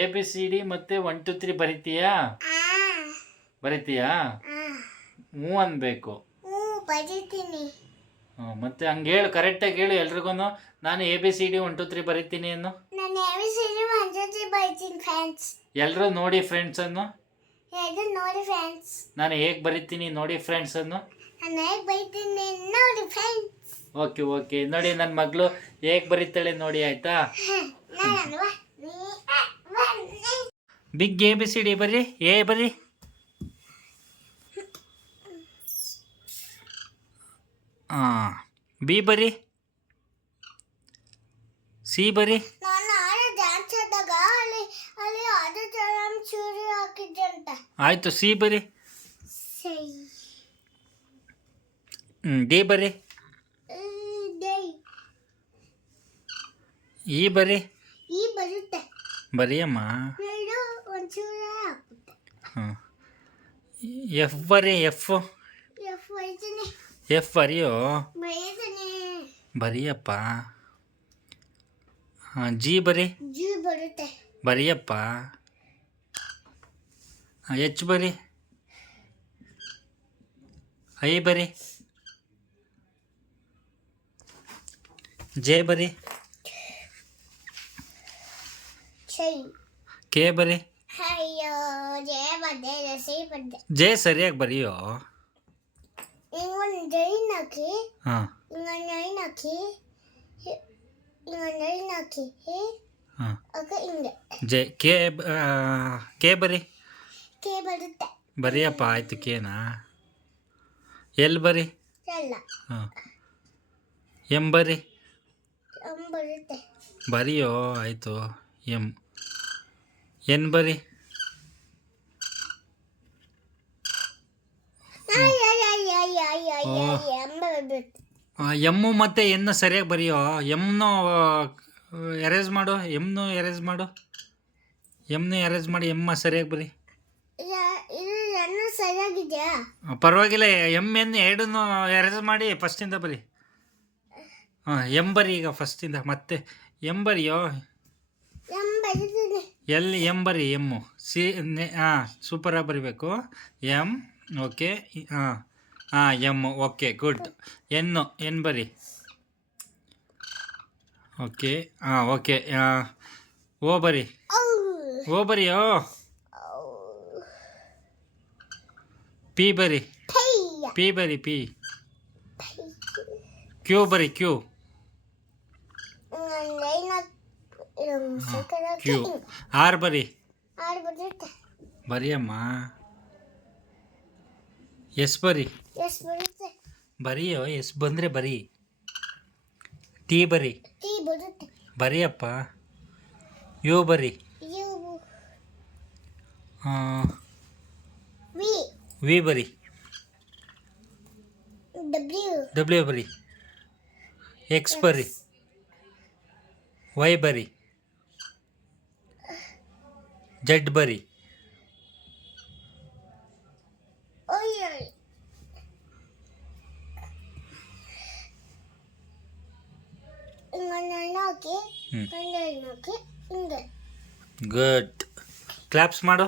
A B C D ಮತ್ತೆ 1 2 3 ಬರಿತೀಯಾ? ಹ್ಞೂ ಅನ್ಬೇಕು. ಮತ್ತೆ ಹಂಗೆ ಹೇಳು, ಕರೆಕ್ಟಾಗಿ ಹೇಳು ಎಲ್ರಿಗೂ. ನಾನು ಎ ಬಿ ಸಿ ಡಿ 1 2 3 ಬರಿತೀನಿ ಅನ್ನು. ಎಲ್ಲರೂ ನೋಡಿ ಫ್ರೆಂಡ್ಸ್ ಅನ್ನು. ನಾನು ಹೇಗೆ ಬರಿತೀನಿ ನೋಡಿ ಫ್ರೆಂಡ್ಸ್ ಅನ್ನು. ಓಕೆ ಓಕೆ, ನೋಡಿ ನನ್ನ ಮಗಳು ಹೇಗೆ ಬರೀತಾಳೆ ನೋಡಿ, ಆಯ್ತಾ? Big A B C D ಬರ್ರಿ. ಎ ಬರ್ರಿ. ಬಿ ಬರ್ರಿ. ಸಿ ಬರ್ರಿ. ಆಯ್ತು, ಸಿ ಬರ್ರಿ. ಡಿ ಬರ್ರಿ. ಈ ಬರ್ರಿ. ಬರಿಯಮ್ಮ. ಎಫ್ ಬರ್ರಿ. ಎಫ್ ಬರಿಯೋ. ಬರಿಯಪ್ಪ. ಜಿ ಬರ್ರಿ. ಬರಿಯಪ್ಪ. ಎಚ್ ಬರ್ರಿ. ಐ ಬರ್ರಿ. ಜೆ ಬರ್ರಿ. ಕೆ ಬರ್ರಿ. ಜೆ ಸರಿಯಾಗಿ ಬರಿಯೋ. ಜೆ. ಕೆ ಬರ್ರಿ. ಬರಿಯಪ್ಪ. ಆಯ್ತು, ಕೇನಾ. ಎಲ್ ಬರ್ರಿ. ಎಂ ಬರ್ರಿ. ಬರಿಯೋ. ಆಯಿತು, ಎಂ. ಎನ್ ಬರ್ರಿ. ಎಮ್ಮು ಮತ್ತು ಎನ್ನು ಸರಿಯಾಗಿ ಬರೆಯೋ. ಎಮ್ನು ಎರೇಸ್ ಮಾಡು. ಎಮ್ನು ಎರೇಸ್ ಮಾಡಿ ಎಮ್ಮ ಸರಿಯಾಗಿ ಬರಿ. ಪರವಾಗಿಲ್ಲ, ಎಮ್ ಎನ್ ಎರಡನ್ನೂ ಎರೇಸ್ ಮಾಡಿ ಫಸ್ಟಿಂದ ಬರಿ. ಎಂ ಬರಿ ಈಗ ಫಸ್ಟಿಂದ. ಮತ್ತೆ ಎಂ ಬರಿಯೋ. ಎಲ್ಲಿ ಎಂ ಬರಿ. M C. ಸೂಪರಾಗಿ ಬರಿಬೇಕು. M. Okay. M. Okay, good. N ಬರಿ. ಓಕೆ. ಓಕೆ. ಓ ಬರಿ. ಓ ಬರಿಯೋ. ಪಿ ಬರಿ. ಪಿ ಬರಿ. ಪಿ. ಕ್ಯೂ ಬರಿ. ಕ್ಯೂ. ಕ್ಯೂ. ಆರ್ ಬರಿ. ಬರಿಯಮ್ಮ. ಎಸ್ ಬರಿ. ಬರಿಯೋ. ಎಸ್ ಬಂದರೆ ಬರಿ. ಟಿ ಬರಿ. ಬರಿಯಪ್ಪ. ಯು ಬರಿ. ವಿ ಬರಿ. ಡಬ್ಲ್ಯೂ ಬರಿ. ಎಕ್ಸ್ ಬರಿ. ವೈ ಬರಿ. ಜೆಡ್ ಬರಿ. ಗುಡ್. ಕ್ಲಾಪ್ಸ್ ಮಾಡು.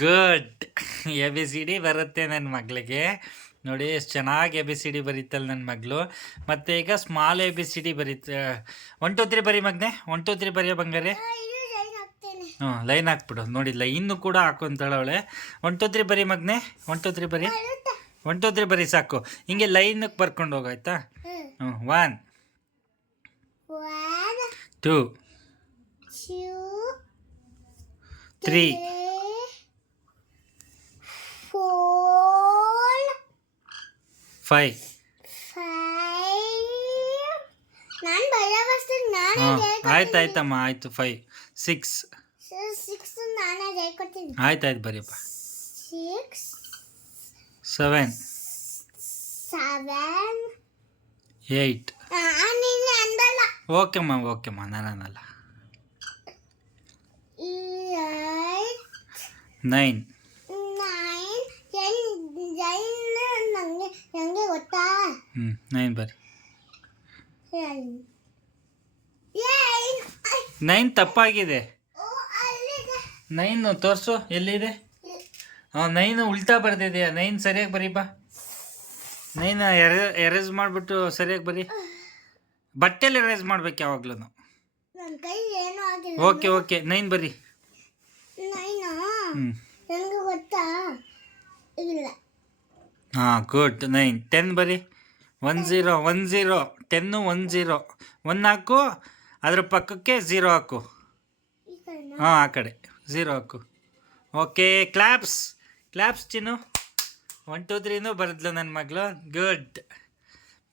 Good. A B C D ಬರುತ್ತೆ ನನ್ನ ಮಗಳಿಗೆ. ನೋಡಿ ಎಷ್ಟು ಚೆನ್ನಾಗಿ ಎ ಬಿ ಸಿ ಡಿ ಬರೀತಲ್ಲ ನನ್ನ ಮಗಳು. ಮತ್ತು ಈಗ small A B C D ಬರೀತ. 1 2 3 ಬರಿ ಮಗನೆ. 1 2 3 ಬರೆಯೋ ಬಂಗಾರೆ. ಲೈನ್ ಹಾಕ್ಬಿಡು. ನೋಡಿ, ಲೈನು ಕೂಡ ಹಾಕೊಂತಾಳೆ ಅವಳೆ. 1 2 3 ಬರಿ ಮಗನೆ. 1 2 3 ಬರಿ. 1 2 3 ಬರಿ ಸಾಕು. ಹಿಂಗೆ ಲೈನಕ್ಕೆ ಬರ್ಕೊಂಡು ಹೋಗಾಯ್ತಾ. 1 2 3 5. ಆಯ್ತಾಯ್ತಮ್ಮ. ಆಯಿತು. 5 6. ಆಯ್ತಾಯ್ತು ಬರೀಪ್ಪ. 7 8. ಓಕೆಮ್ಮ ನಾನಲ್ಲ. 9. ನಂಗೆ ಗೊತ್ತಾ. 9 ಬರಿ. 9 ತಪ್ಪಾಗಿದೆ. 9 ತೋರಿಸು ಎಲ್ಲಿದೆ. 9 ಉಲ್ಟಾ ಬರ್ದಿದೆಯಾ? 9 ಸರಿಯಾಗಿ ಬರೀ ಬಾ. 9 ಎರೇಸ್ ಮಾಡಿಬಿಟ್ಟು ಸರಿಯಾಗಿ ಬರೀ. ಬಟ್ಟೆಲಿ ಎರೇಸ್ ಮಾಡ್ಬೇಕು ಯಾವಾಗ್ಲೂ. ಓಕೆ 9 ಬರೀ. ಹಾಂ ಗುಡ್. 9 10 ಬರೀ. 10 10 10 10 1 ಹಾಕು, ಅದ್ರ ಪಕ್ಕಕ್ಕೆ 0 ಹಾಕು. ಹಾಂ ಆ ಕಡೆ 0 ಹಾಕು. ಓಕೆ ಕ್ಲಾಪ್ಸ್ ಚಿನ್ನು. 1 2 3 ಬರೆದ್ಲು ನನ್ನ ಮಗಳು. ಗುಡ್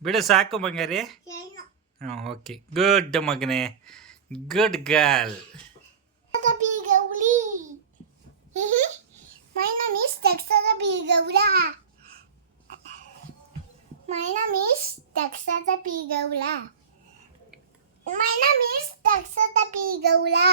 ಬಿಡು ಸಾಕು ಬಂಗಾರಿ. ಹಾಂ ಓಕೆ ಗುಡ್ ಮಗನೇ, good girl. My name is Daksara Gaula. My name is Daksara Gaula. My name is Daksara Gaula.